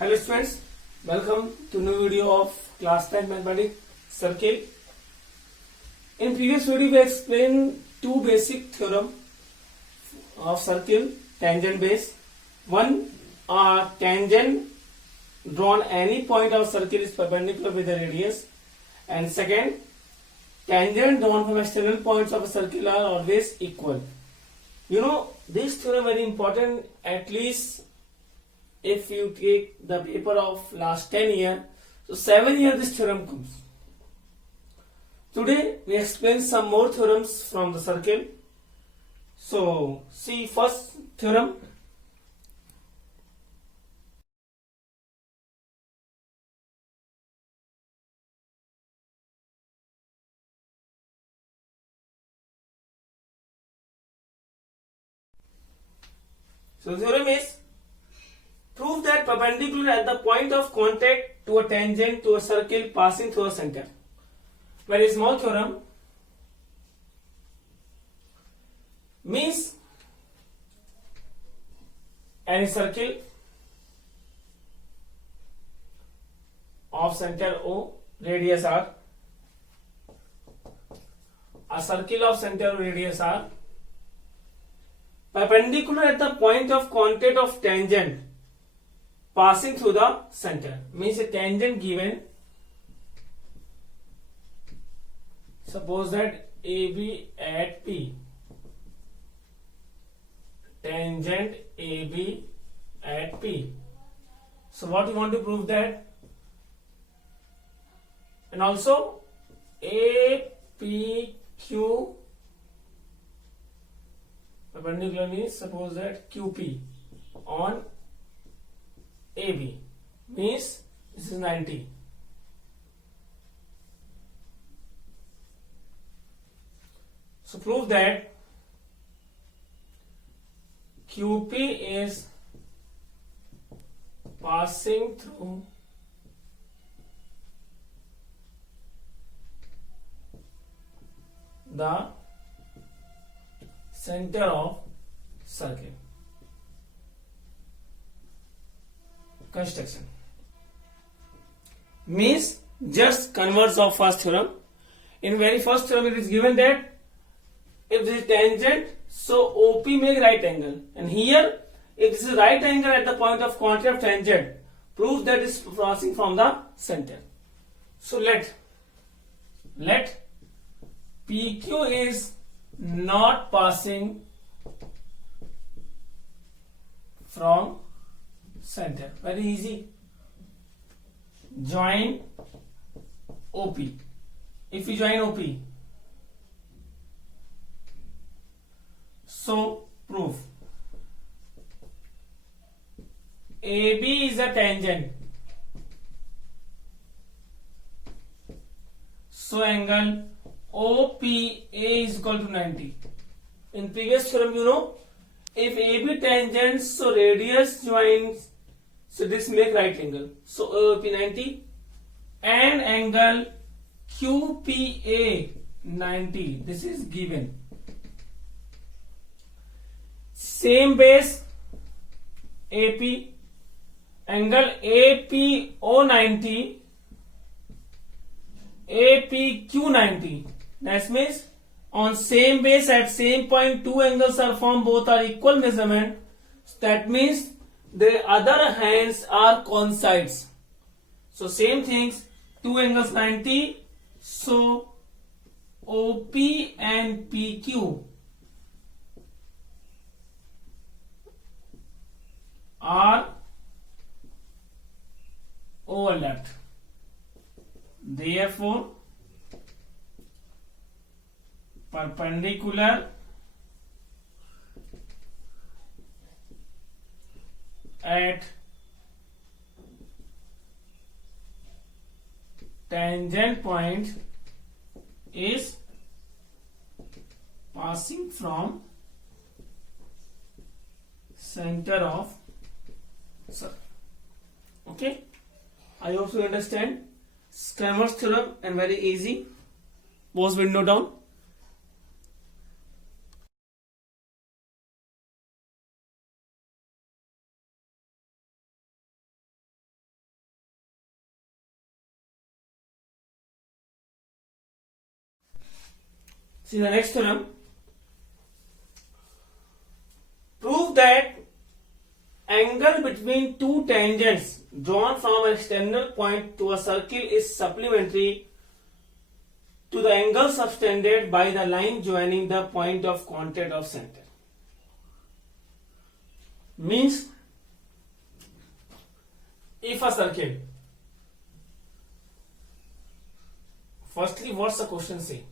Hello students, welcome to new video of class 10 mathematics circle. In previous video we explained two basic theorem of circle, tangent base. One, tangent drawn any point of circle is perpendicular with the radius, and second, tangent drawn from external points of a circle are always equal. You know, this theorem very important, at least if you take the paper of last 10 years, so 7 years this theorem comes. Today we explain some more theorems from the circle. So see first theorem. So the theorem is, prove that perpendicular at the point of contact to a tangent to a circle passing through a center. Very small theorem. Means any circle of center O, radius R, a circle of center O, radius R, perpendicular at the point of contact of tangent passing through the center. Means a tangent given, suppose that AB at P, tangent AB at P. So what you want to prove that? And also APQ perpendicular means suppose that QP on AB means this is 90. So prove that QP is passing through the center of circle. Construction means just converse of first theorem. In very first theorem it is given that if this is tangent, so OP make right angle, and here if this is right angle at the point of contact of tangent, prove that it is passing from the center. So let PQ is not passing from center. Very easy. Join OP. If you join OP, so prove AB is a tangent, so angle OPA is equal to 90. In previous theorem, you know, if AB tangent, so radius joins, so this make right angle, so OP 90, and angle QPA 90. This is given. Same base AP, angle APO 90, APQ 90. That means on same base at same point two angles are formed, both are equal measurement. That means the other hands are coincides. So same things, two angles 90, so OP and PQ are overlapped. Therefore, perpendicular at tangent point is passing from center of circle. Okay, I hope you understand. Cramer's theorem and very easy. Pause window down. See the next theorem. Prove that angle between two tangents drawn from an external point to a circle is supplementary to the angle subtended by the line joining the point of contact of center. Means, if a circle, firstly, what's the question say?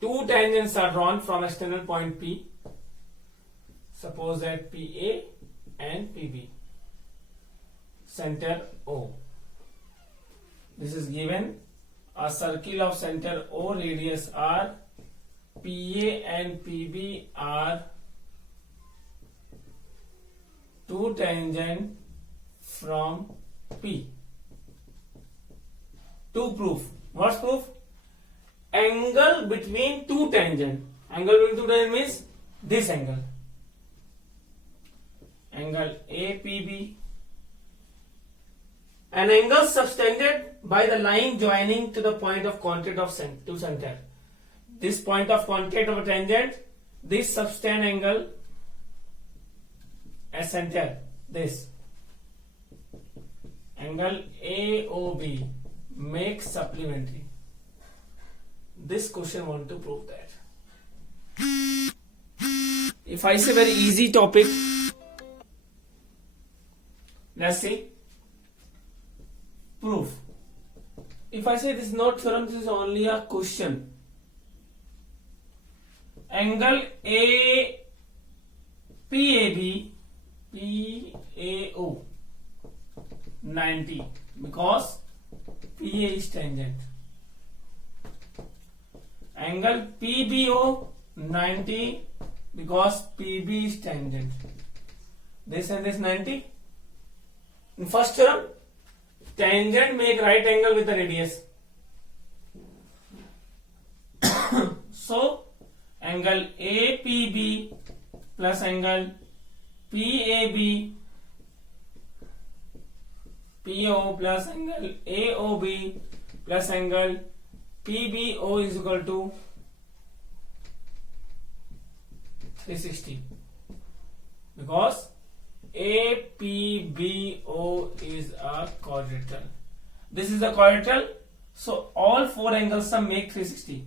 Two tangents are drawn from external point P. Suppose that PA and PB. Center O. This is given a circle of center O, radius R. PA and PB are two tangents from P. To prove. What's proof? Angle between two tangents. Angle between two tangents means this angle. Angle APB. An angle subtended by the line joining to the point of contact of center. This point of contact of a tangent, this subtend angle as center. This angle AOB makes supplementary. This question want to prove that. If I say very easy topic, let's see. Proof. If I say this is not theorem, this is only a question. Angle PAB, PAO 90 because PA is tangent. Angle PBO 90 because PB is tangent. This and this 90. In first term, tangent make right angle with the radius. So, angle APB plus angle PAB, PO plus angle AOB plus angle PBO is equal to 360 because APBO is a quadrilateral. This is a quadrilateral, so all four angles sum make 360.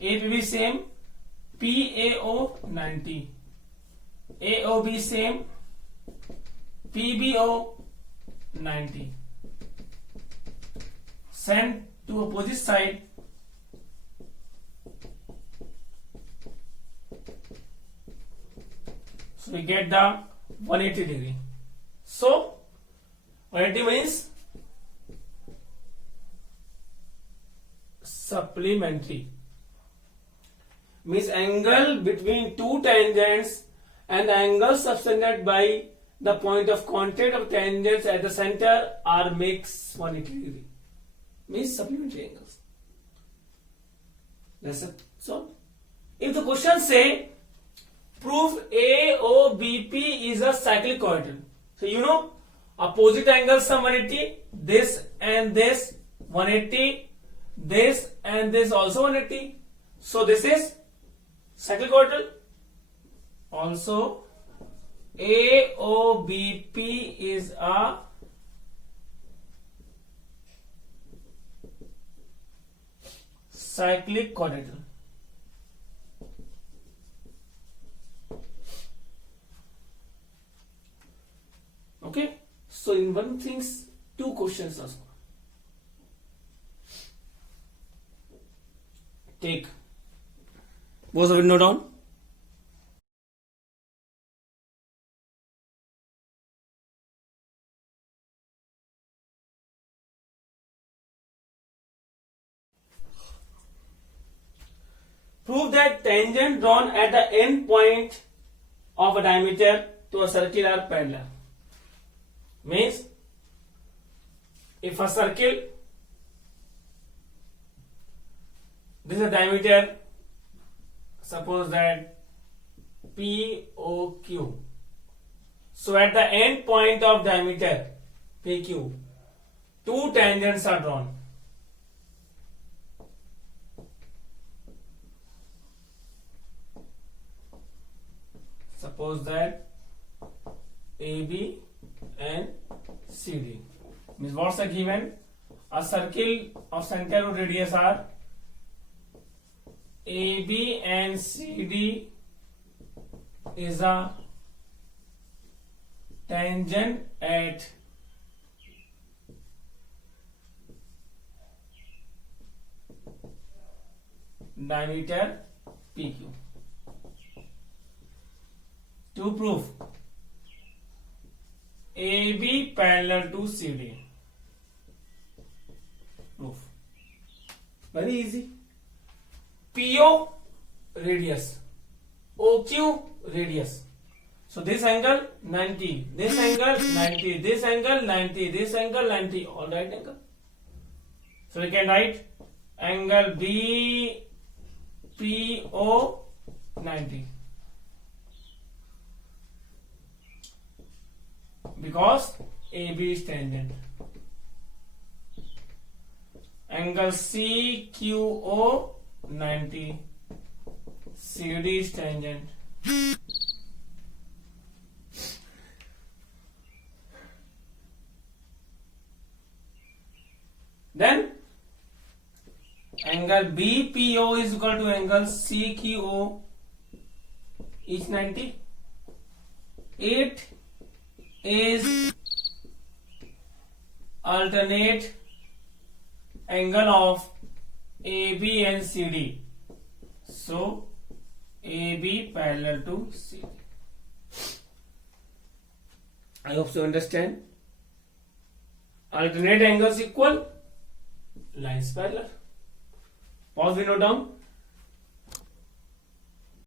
APB same, PAO 90, AOB same, PBO 90. Send to opposite side. So we get the 180 degree. So 180 means supplementary. Means angle between two tangents and the angle subtended by the point of contact of tangents at the center are makes 180 degree. Means supplementary angles. That's it. So, if the question say prove AOBP is a cyclic quadrilateral. So you know opposite angles sum 180, this and this 180, this and this also 180. So this is cyclic quadrilateral. Also AOBP is a cyclic quadrilateral. Okay, so in one things, two questions also. Take both of it note down. Prove that tangent drawn at the end point of a diameter to a circle are parallel. Means if a circle, this is a diameter, suppose that POQ. So at the end point of diameter PQ, two tangents are drawn. Suppose that AB and CD. Means what's the given? A circle of center of radius are AB and CD is a tangent at diameter PQ. To prove AB parallel to CD. Proof. Very easy. PO radius, OQ radius. So this angle 90, this angle 90, this angle 90, this angle 90, all right angle. So we can write angle BPO 90. Because AB is tangent. Angle CQO 90. CD is tangent. Then angle BPO is equal to angle CQO, each 90. 8 is alternate angle of AB and CD. So AB parallel to CD. I hope you understand. Alternate angles equal, lines parallel. Pause, we note down.